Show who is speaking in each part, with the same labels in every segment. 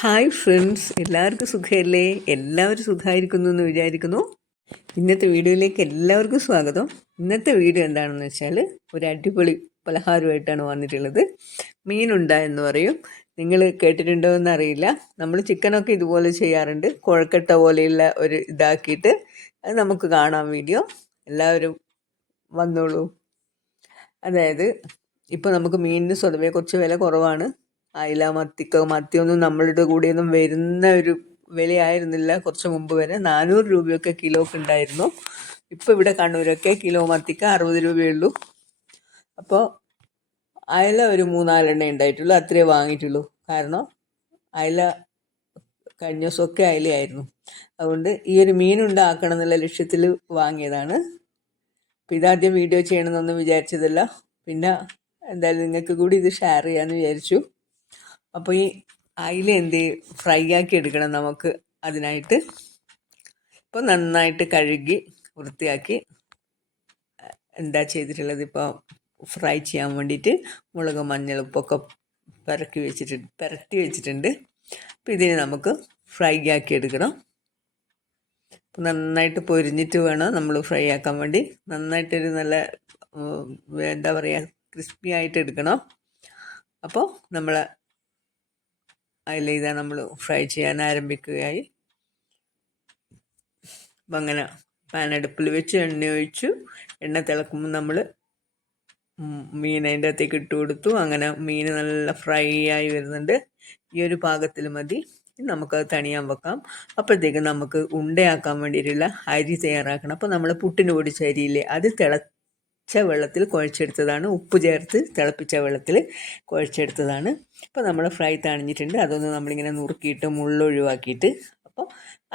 Speaker 1: Hi friends എല്ലാവർക്കും സുഖമല്ലേ? എല്ലാവരും സുഖമായിരിക്കുന്നു എന്ന് വിചാരിക്കുന്നു. ഇന്നത്തെ വീഡിയോയിലേക്ക് എല്ലാവർക്കും സ്വാഗതം. ഇന്നത്തെ വീഡിയോ എന്താണെന്ന് വെച്ചാൽ ഒരു അടിപൊളി പലഹാരമായിട്ടാണ് വന്നിട്ടുള്ളത്. മീനുണ്ട എന്ന് പറയും. നിങ്ങൾ കേട്ടിട്ടുണ്ടോ എന്നറിയില്ല നമ്മൾ ചിക്കനൊക്കെ ഇതുപോലെ ചെയ്യാറുണ്ട്. കുഴക്കട്ട പോലെയുള്ള ഒരു ഇതാക്കിയിട്ട് അത് നമുക്ക് കാണാം വീഡിയോ. എല്ലാവരും വന്നോളൂ. അതായത് ഇപ്പോൾ നമുക്ക് മീനിന് സ്വതവേ കുറച്ച് വില കുറവാണ്. അയില മത്തിക്ക മത്തിയൊന്നും നമ്മളുടെ കൂടെയൊന്നും വരുന്ന ഒരു വിലയായിരുന്നില്ല കുറച്ച് മുമ്പ് വരെ. നാനൂറ് രൂപയൊക്കെ കിലോക്ക് ഉണ്ടായിരുന്നു. ഇപ്പോൾ ഇവിടെ കണ്ണൂരൊക്കെ കിലോ മത്തിക്ക അറുപത് രൂപയുള്ളൂ. അപ്പോൾ അയല ഒരു മൂന്നാലെണ്ണ ഉണ്ടായിട്ടുള്ളൂ. അത്രേ വാങ്ങിയിട്ടുള്ളൂ. കാരണം അയല കഴിഞ്ഞ ദിവസമൊക്കെ അയലയായിരുന്നു. അതുകൊണ്ട് ഈ ഒരു മീൻ ഉണ്ടാക്കണം എന്നുള്ള ലക്ഷ്യത്തിൽ വാങ്ങിയതാണ്. അപ്പം ഇതാദ്യം വീഡിയോ ചെയ്യണമെന്നൊന്നും വിചാരിച്ചതല്ല. പിന്നെ എന്തായാലും നിങ്ങൾക്ക് കൂടി ഇത് ഷെയർ ചെയ്യാമെന്ന് വിചാരിച്ചു. അപ്പോൾ ഈ അയില എന്ത് ഫ്രൈ ആക്കി എടുക്കണം നമുക്ക് അതിനായിട്ട്. ഇപ്പോൾ നന്നായിട്ട് കഴുകി വൃത്തിയാക്കി എന്താ ചെയ്തിട്ടുള്ളത് ഇപ്പോൾ ഫ്രൈ ചെയ്യാൻ വേണ്ടിയിട്ട് മുളക് മഞ്ഞൾ ഉപ്പൊക്കെ പെരക്കി വെച്ചിട്ടുണ്ട് പെരട്ടി വെച്ചിട്ടുണ്ട്. അപ്പോൾ ഇതിനെ നമുക്ക് ഫ്രൈ ആക്കി എടുക്കണം. നന്നായിട്ട് പൊരിഞ്ഞിട്ട് വേണം നമ്മൾ ഫ്രൈ ആക്കാൻ വേണ്ടി. നന്നായിട്ടൊരു നല്ല എന്താ പറയുക ക്രിസ്പി ആയിട്ട് എടുക്കണം. അപ്പോൾ നമ്മൾ അതിൽ ഇതാ നമ്മൾ ഫ്രൈ ചെയ്യാൻ ആരംഭിക്കുകയായി. അപ്പം അങ്ങനെ പാൻ അടുപ്പിൽ വെച്ച് എണ്ണ ഒഴിച്ചു. എണ്ണ തിളക്കുമ്പോൾ നമ്മൾ മീൻ അതിന്റെ അകത്തേക്ക് ഇട്ട് കൊടുത്തു. അങ്ങനെ മീൻ നല്ല ഫ്രൈ ആയി വരുന്നുണ്ട്. ഈ ഒരു പാകത്തിൽ മതി. നമുക്കത് തണിയാൻ വെക്കാം. അപ്പോഴത്തേക്ക് നമുക്ക് ഉണ്ടയാക്കാൻ വേണ്ടിയിട്ടുള്ള അരി തയ്യാറാക്കണം. അപ്പോൾ നമ്മൾ പുട്ടിന് പൊടിച്ച അരിയില്ലേ അത് തിള തിളച്ച വെള്ളത്തിൽ കുഴച്ചെടുത്തതാണ്. ഉപ്പ് ചേർത്ത് തിളപ്പിച്ച വെള്ളത്തിൽ കുഴച്ചെടുത്തതാണ്. അപ്പോൾ നമ്മൾ ഫ്രൈ തണിഞ്ഞിട്ടുണ്ട്. അതൊന്ന് നമ്മളിങ്ങനെ നുറുക്കിയിട്ട് മുള്ളൊഴിവാക്കിയിട്ട് അപ്പോൾ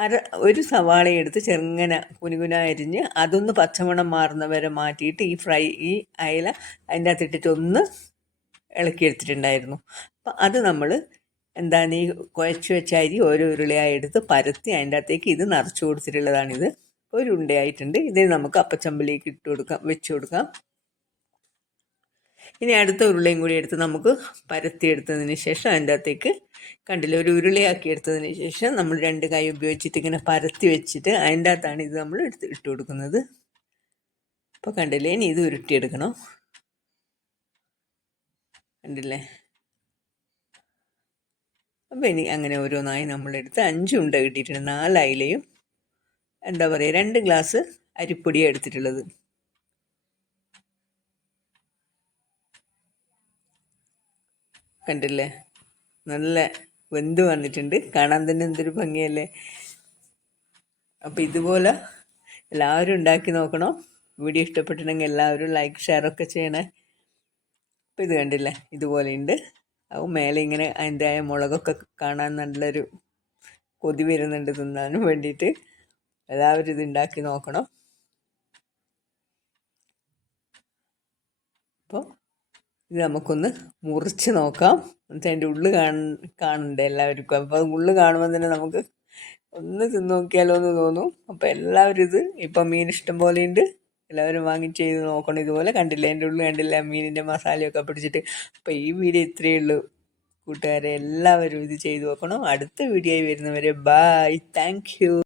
Speaker 1: അര ഒരു സവാള എടുത്ത് ചെറുങ്ങനെ കുനുകുന അരിഞ്ഞ് അതൊന്ന് പച്ചമണം മാറുന്നവരെ മാറ്റിയിട്ട് ഈ ഫ്രൈ ഈ അയല അതിന്റെ അകത്തിട്ടിട്ട് ഒന്ന് ഇളക്കിയെടുത്തിട്ടുണ്ടായിരുന്നു. അപ്പം അത് നമ്മൾ എന്താണ് ഈ കുഴച്ച് വെച്ച അരി ഓരോ ഉരുളയായി എടുത്ത് പരത്തി അതിന്റെ അകത്തേക്ക് ഇത് നിറച്ചു കൊടുത്തിട്ടുള്ളതാണിത്. ഒരു ഉണ്ടയായിട്ടുണ്ട്. ഇതിന് നമുക്ക് അപ്പച്ചമ്പിലേക്ക് ഇട്ട് കൊടുക്കാം വെച്ച് കൊടുക്കാം. ഇനി അടുത്ത ഉരുളയും കൂടി എടുത്ത് നമുക്ക് പരത്തിയെടുത്തതിന് ശേഷം അതിന്റെ അകത്തേക്ക് കണ്ടില്ല ഒരു ഉരുളയാക്കി എടുത്തതിന് ശേഷം നമ്മൾ രണ്ട് കൈ ഉപയോഗിച്ചിട്ട് ഇങ്ങനെ പരത്തി വെച്ചിട്ട് അതിന്റെ അകത്താണ് ഇത് നമ്മൾ എടുത്ത് ഇട്ട് കൊടുക്കുന്നത്. അപ്പോൾ കണ്ടില്ലേ ഇനി ഇത് ഉരുട്ടിയെടുക്കണം. കണ്ടില്ലേ? അപ്പോൾ ഇനി അങ്ങനെ ഓരോന്നായി നമ്മളെടുത്ത് അഞ്ചുണ്ട കിട്ടിയിട്ടുണ്ട് നാലയിലയും എന്താ പറയുക രണ്ട് ഗ്ലാസ് അരിപ്പൊടിയാണ് എടുത്തിട്ടുള്ളത്. കണ്ടില്ലേ? നല്ല വെന്ത് വന്നിട്ടുണ്ട്. കാണാൻ തന്നെ എന്തൊരു ഭംഗിയല്ലേ? അപ്പോൾ ഇതുപോലെ എല്ലാവരും ഉണ്ടാക്കി നോക്കണം? വീഡിയോ ഇഷ്ടപ്പെട്ടിട്ടുണ്ടെങ്കിൽ എല്ലാവരും ലൈക്ക് ഷെയർ ഒക്കെ ചെയ്യണേ. അപ്പോൾ ഇത് കണ്ടില്ലേ? ഇതുപോലെയുണ്ട് അപ്പോൾ മേലെ ഇങ്ങനെ അതിന്റെ ആയ മുളകൊക്കെ കാണാൻ നല്ലൊരു കൊതി വരുന്നുണ്ട് തിന്നാനും വേണ്ടിയിട്ട്. എല്ലാവരും ഇത് ഉണ്ടാക്കി നോക്കണം. അപ്പോൾ ഇത് നമുക്കൊന്ന് മുറിച്ച് നോക്കാം. എന്നിട്ട് അതിന്റെ ഉള്ളു കാണ കാണണ്ടേ എല്ലാവർക്കും. അപ്പോൾ ഉള്ളു കാണുമ്പോൾ തന്നെ നമുക്ക് ഒന്ന് തിന്ന് നോക്കിയാലോ എന്ന് തോന്നും. അപ്പോൾ എല്ലാവരും ഇത് ഇപ്പം മീൻ ഇഷ്ടം പോലെ ഉണ്ട് എല്ലാവരും വാങ്ങി ചെയ്ത് നോക്കണം. ഇതുപോലെ കണ്ടില്ല? എന്റെ ഉള്ളിൽ കണ്ടില്ല? മീനിന്റെ മസാലയൊക്കെ പിടിച്ചിട്ട്. അപ്പോൾ ഈ വീഡിയോ ഇത്രയേ ഉള്ളൂ. കൂട്ടുകാരെ എല്ലാവരും ഇത് ചെയ്തു നോക്കണം. അടുത്ത വീഡിയോ ആയി വരുന്നവരെ ബായ് താങ്ക്